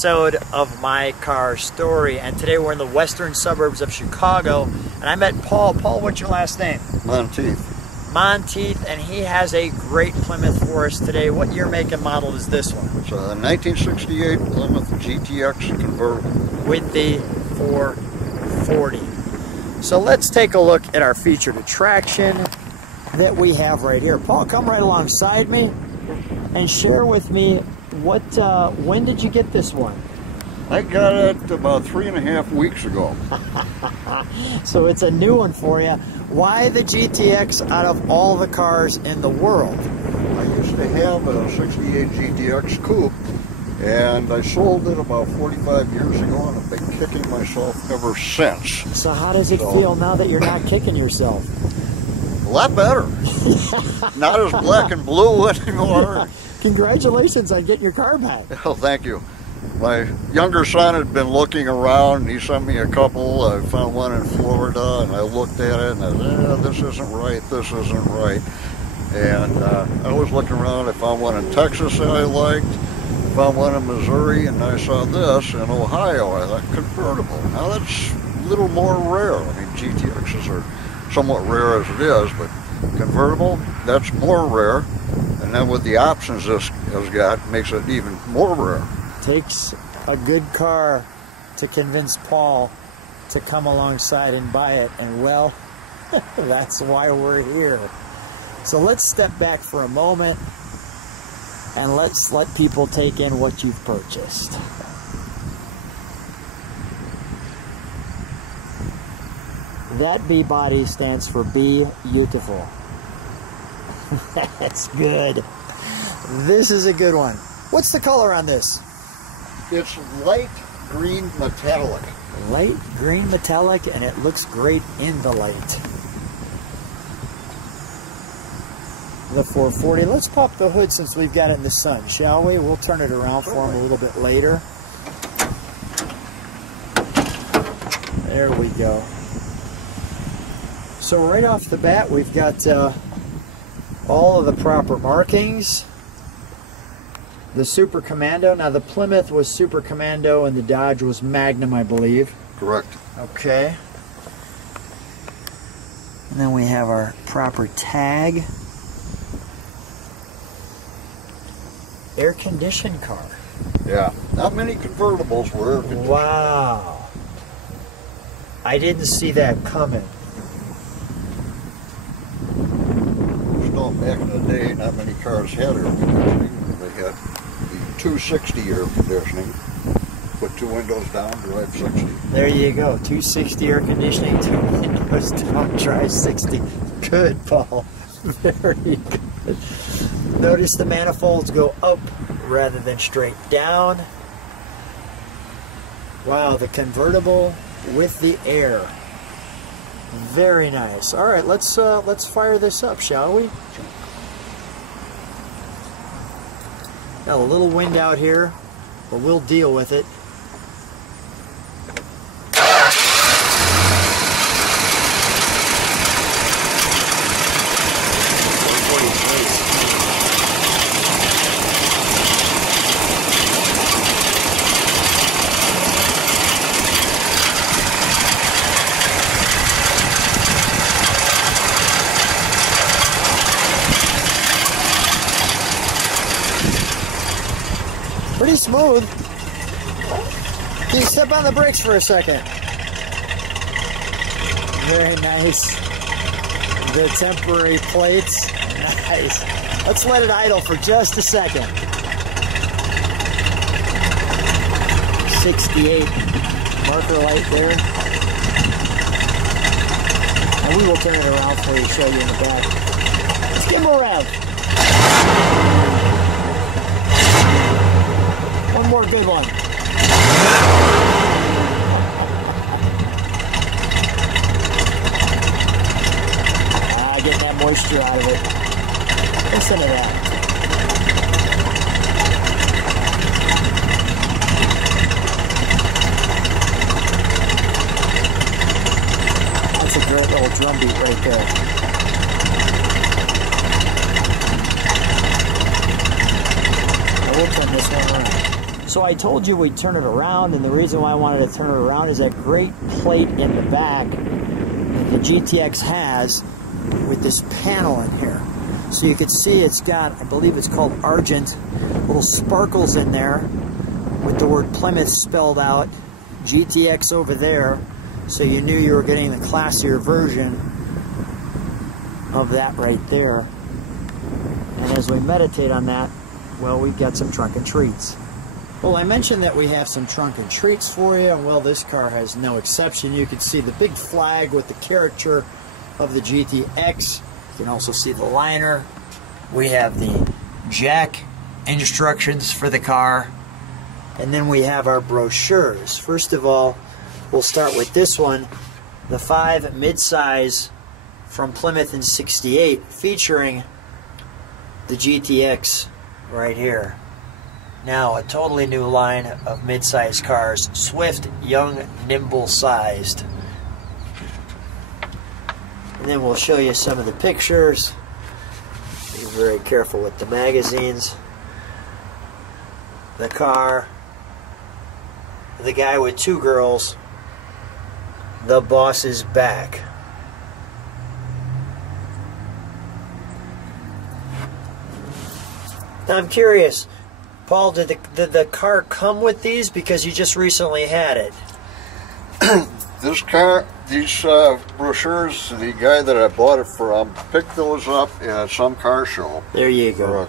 episode of My Car Story, and today we're in the western suburbs of Chicago, and I met Paul. Paul, what's your last name? Monteith. Monteith, and he has a great Plymouth for us today. What year, make, and model is this one? It's a 1968 Plymouth GTX Convertible. With the 440. So let's take a look at our featured attraction that we have right here. Paul, come right alongside me and share with me when did you get this one? I got it about 3.5 weeks ago. So it's a new one for you. Why the GTX out of all the cars in the world? I used to have a 68 GTX Coupe, and I sold it about 45 years ago, and I've been kicking myself ever since. So how does it feel now that you're not kicking yourself? A lot better. Not as black and blue anymore. Yeah. Congratulations on getting your car back. Oh, thank you. My younger son had been looking around, and he sent me a couple. I found one in Florida, and I looked at it, and I said, this isn't right, this isn't right. And I was looking around, I found one in Texas that I liked, found one in Missouri, and I saw this in Ohio. I thought, convertible. Now that's a little more rare. I mean, GTXs are somewhat rare as it is, but convertible, that's more rare. And then with the options this has got, makes it even more rare. Takes a good car to convince Paul to come alongside and buy it, and well, that's why we're here. So let's step back for a moment and let's let people take in what you've purchased. That B body stands for Be Beautiful. That's good. This is a good one. What's the color on this? It's light green metallic. Light green metallic, and it looks great in the light. The 440. Let's pop the hood since we've got it in the sun, shall we? We'll turn it around for him a little bit later. There we go. So right off the bat, we've got all of the proper markings. The Super Commando. Now the Plymouth was Super Commando and the Dodge was Magnum, I believe. Correct. Okay. And then we have our proper tag. Air-conditioned car. Yeah. Not many convertibles were air-conditioned. Wow. I didn't see that coming. Still, back in the day, not many cars had air conditioning. They had the 260 air conditioning. Put two windows down, drive 60. There you go. 260 air conditioning, two windows down, drive 60. Good, Paul. Very good. Notice the manifolds go up rather than straight down. Wow, the convertible with the air. Very nice. All right, let's fire this up, shall we? Got a little wind out here, but we'll deal with it. Pretty smooth. Can you step on the brakes for a second? Very nice. The temporary plates. Nice. Let's let it idle for just a second. 68 marker light there. And we will turn it around for you to show you in the back. Let's give him a rev. One more good one. Get that moisture out of it. Listen to that. That's a great little drum beat right there. Now we'll turn this one around. So I told you we'd turn it around, and the reason why I wanted to turn it around is that great plate in the back that the GTX has with this panel in here. So you can see it's got, I believe it's called Argent, little sparkles in there with the word Plymouth spelled out, GTX over there, so you knew you were getting the classier version of that right there. And as we meditate on that, well, we've got some trunk and treats. Well, I mentioned that we have some trunk and treats for you, and well, this car has no exception. You can see the big flag with the caricature of the GTX. You can also see the liner. We have the jack instructions for the car, and then we have our brochures. First of all, we'll start with this one, the 5 midsize from Plymouth in '68, featuring the GTX right here. Now, a totally new line of mid-sized cars, swift, young, nimble-sized. And then we'll show you some of the pictures. Be very careful with the magazines. The car. The guy with 2 girls. The boss is back. Now I'm curious, Paul, did the car come with these because you just recently had it? This car, these brochures, the guy that I bought it from picked those up at some car show. There you go. For a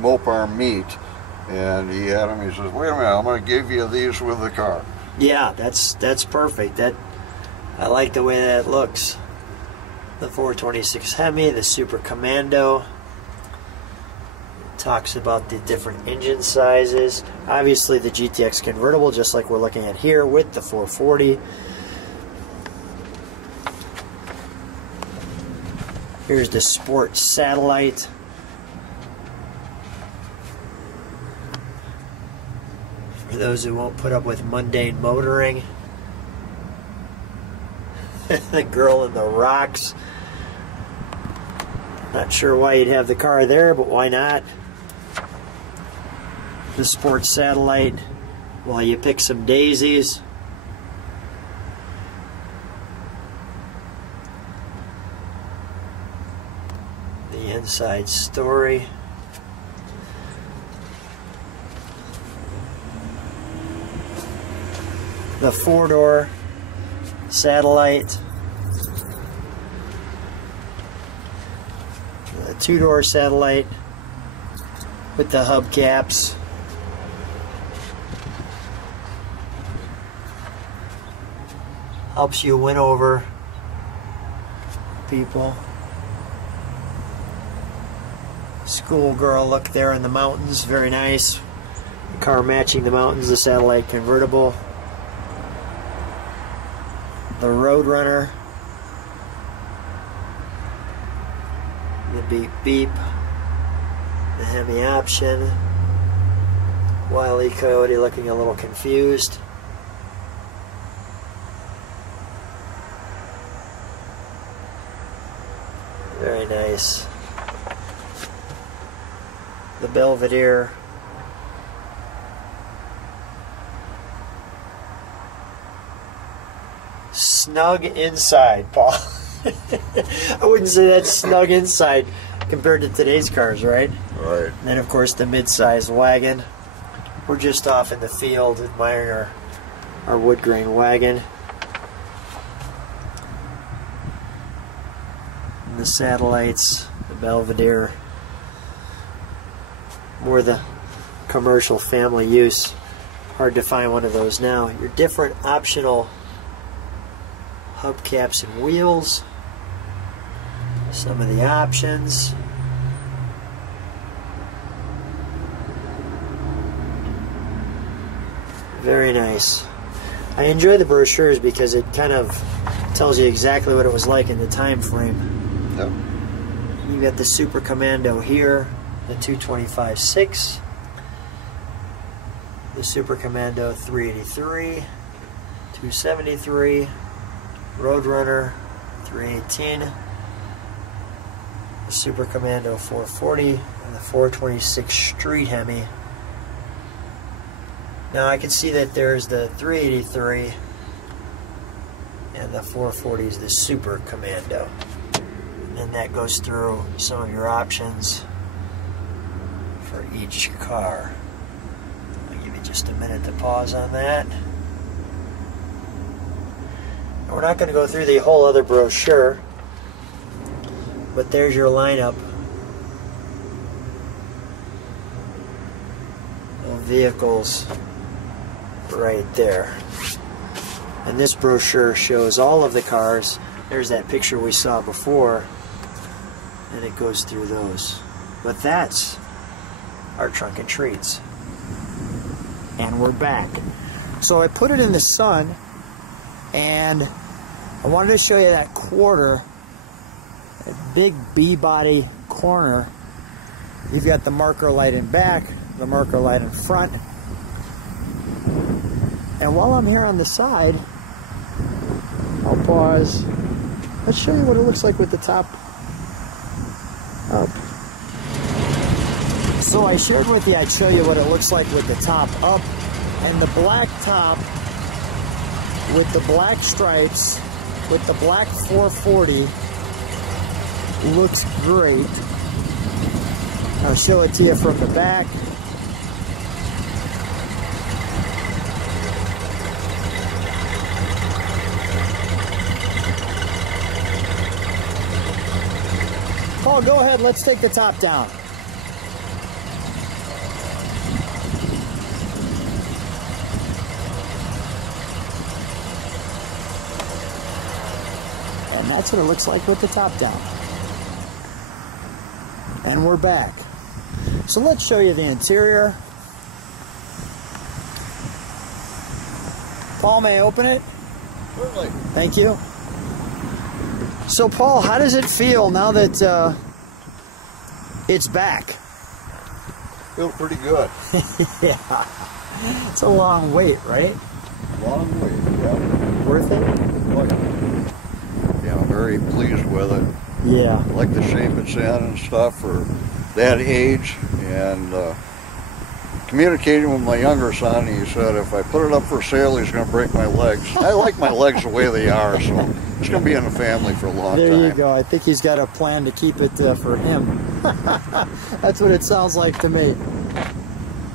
Mopar meet, and he had them. He says, "Wait a minute, I'm going to give you these with the car." Yeah, that's perfect. I like the way that looks. The 426 Hemi, the Super Commando. Talks about the different engine sizes. Obviously the GTX Convertible, just like we're looking at here, with the 440. Here's the Sport Satellite. For those who won't put up with mundane motoring. The girl in the rocks. Not sure why you'd have the car there, but why not? The Sport Satellite while you pick some daisies. The inside story. The 4-door Satellite. The 2-door Satellite with the hubcaps. Helps you win over people. Schoolgirl look there in the mountains, very nice. The car matching the mountains, the Satellite Convertible. The Roadrunner. The beep beep. The Hemi option. Wile E. Coyote looking a little confused. Very nice. The Belvedere. Snug inside, Paul. I wouldn't say that's snug inside compared to today's cars, right? Right. And then, of course, the mid-size wagon. We're just off in the field admiring our wood grain wagon. And the Satellites, the Belvedere. More the commercial family use. Hard to find one of those now. Your different optional hubcaps and wheels. Some of the options. Very nice. I enjoy the brochures because it kind of tells you exactly what it was like in the time frame. Yep. You got the Super Commando here, the 225/6, the Super Commando 383, 273, Roadrunner 318, the Super Commando 440, and the 426 Street Hemi. Now I can see that there's the 383 and the 440 is the Super Commando. And then that goes through some of your options for each car. I'll give you just a minute to pause on that. And we're not going to go through the whole other brochure, but there's your lineup of vehicles right there. And this brochure shows all of the cars. There's that picture we saw before, and it goes through those. But that's our trunk and treats. And we're back. So I put it in the sun, and I wanted to show you that quarter, that big B-body corner. You've got the marker light in back, the marker light in front. And while I'm here on the side, I'll pause. Let's show you what it looks like with the top up. So I shared with you I'd show you what it looks like with the top up, and the black top with the black stripes with the black 440 looks great. I'll show it to you from the back. Paul, go ahead, let's take the top down. And that's what it looks like with the top down. And we're back. So let's show you the interior. Paul, may I open it? Certainly. Thank you. So Paul, how does it feel now that it's back? Feel pretty good. Yeah. It's a long wait, right? Long wait, yeah. Worth it? Oh, yeah. Yeah, I'm very pleased with it. Yeah. I like the shape it's in and stuff for that age, and communicating with my younger son, he said if I put it up for sale, he's going to break my legs. I like my legs the way they are, so it's going to be in the family for a long time. There you go. I think he's got a plan to keep it for him. That's what it sounds like to me,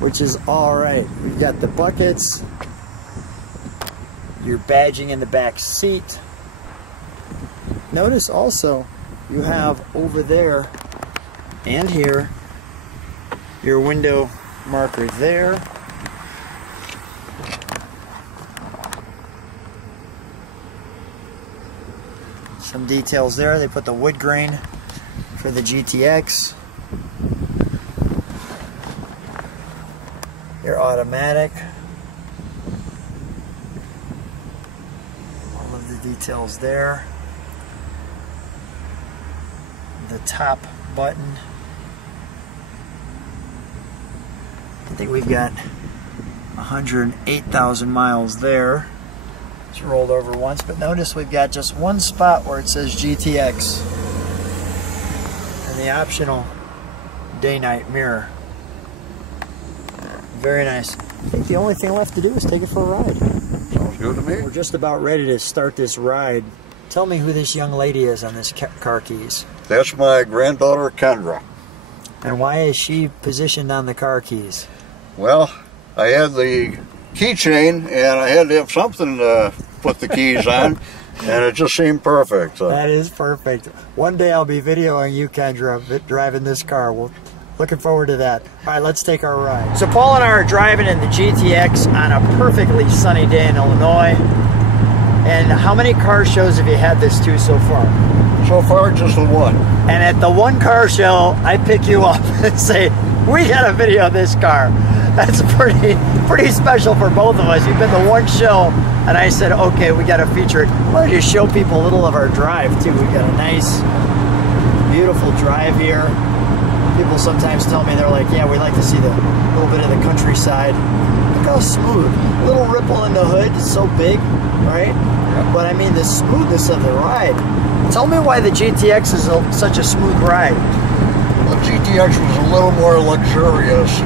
which is all right. We've got the buckets, your badging in the back seat. Notice also you have over there and here your window marker there. Some details there. They put the wood grain for the GTX. Your automatic. All of the details there. The top button. I think we've got 108,000 miles there. It's rolled over once, but notice we've got just one spot where it says GTX and the optional day-night mirror. Very nice. I think the only thing left to do is take it for a ride. Sounds good to me. We're just about ready to start this ride. Tell me who this young lady is on this car keys. That's my granddaughter, Kendra. And why is she positioned on the car keys? Well, I had the keychain and I had to have something to put the keys on, and it just seemed perfect. So. That is perfect. One day I'll be videoing you, Kendra, driving this car. We're looking forward to that. All right, let's take our ride. So Paul and I are driving in the GTX on a perfectly sunny day in Illinois. And how many car shows have you had this to so far? So far, just the one. And at the one car show, I pick you up and say, we got to video this car. That's pretty special for both of us. You've been to one show, and I said, okay, we got to feature it. I wanted to show people a little of our drive, too. We got a nice, beautiful drive here. People sometimes tell me, they're like, yeah, we like to see the little bit of the countryside. Look how smooth. A little ripple in the hood. It's so big, right? Yeah. But I mean, the smoothness of the ride. Tell me why the GTX is such a smooth ride. The GTX was a little more luxurious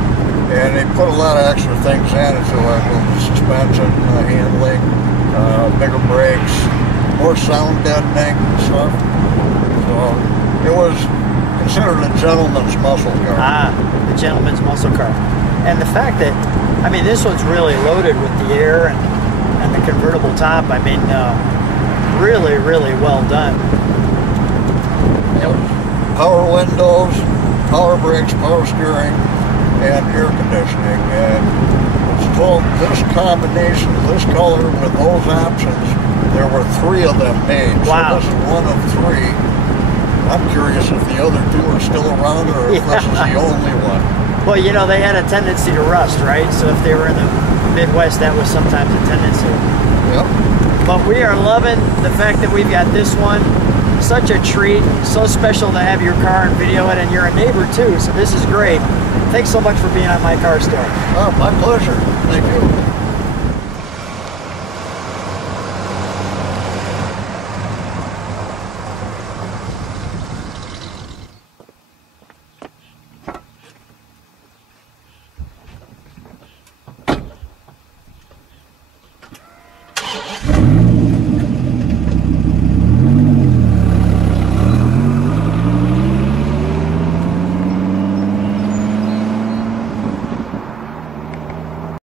And they put a lot of extra things into it, with the suspension, handling, bigger brakes, more sound deadening and stuff. So it was considered a gentleman's muscle car. Ah, the gentleman's muscle car. And the fact that, I mean, this one's really loaded with the air and the convertible top. I mean, really, really well done. Yep. Power windows, power brakes, power steering, and air conditioning. And it's told this combination, this color with those options, there were 3 of them made. Wow. So this is one of 3. I'm curious if the other 2 are still around or if this is the only one. Well, you know, they had a tendency to rust, right? So if they were in the Midwest, that was sometimes a tendency. Yep. But we are loving the fact that we've got this one. Such a treat. So special to have your car and video it, and you're a neighbor too, so this is great. Thanks so much for being on My Car Store. Oh, my pleasure. Thank you.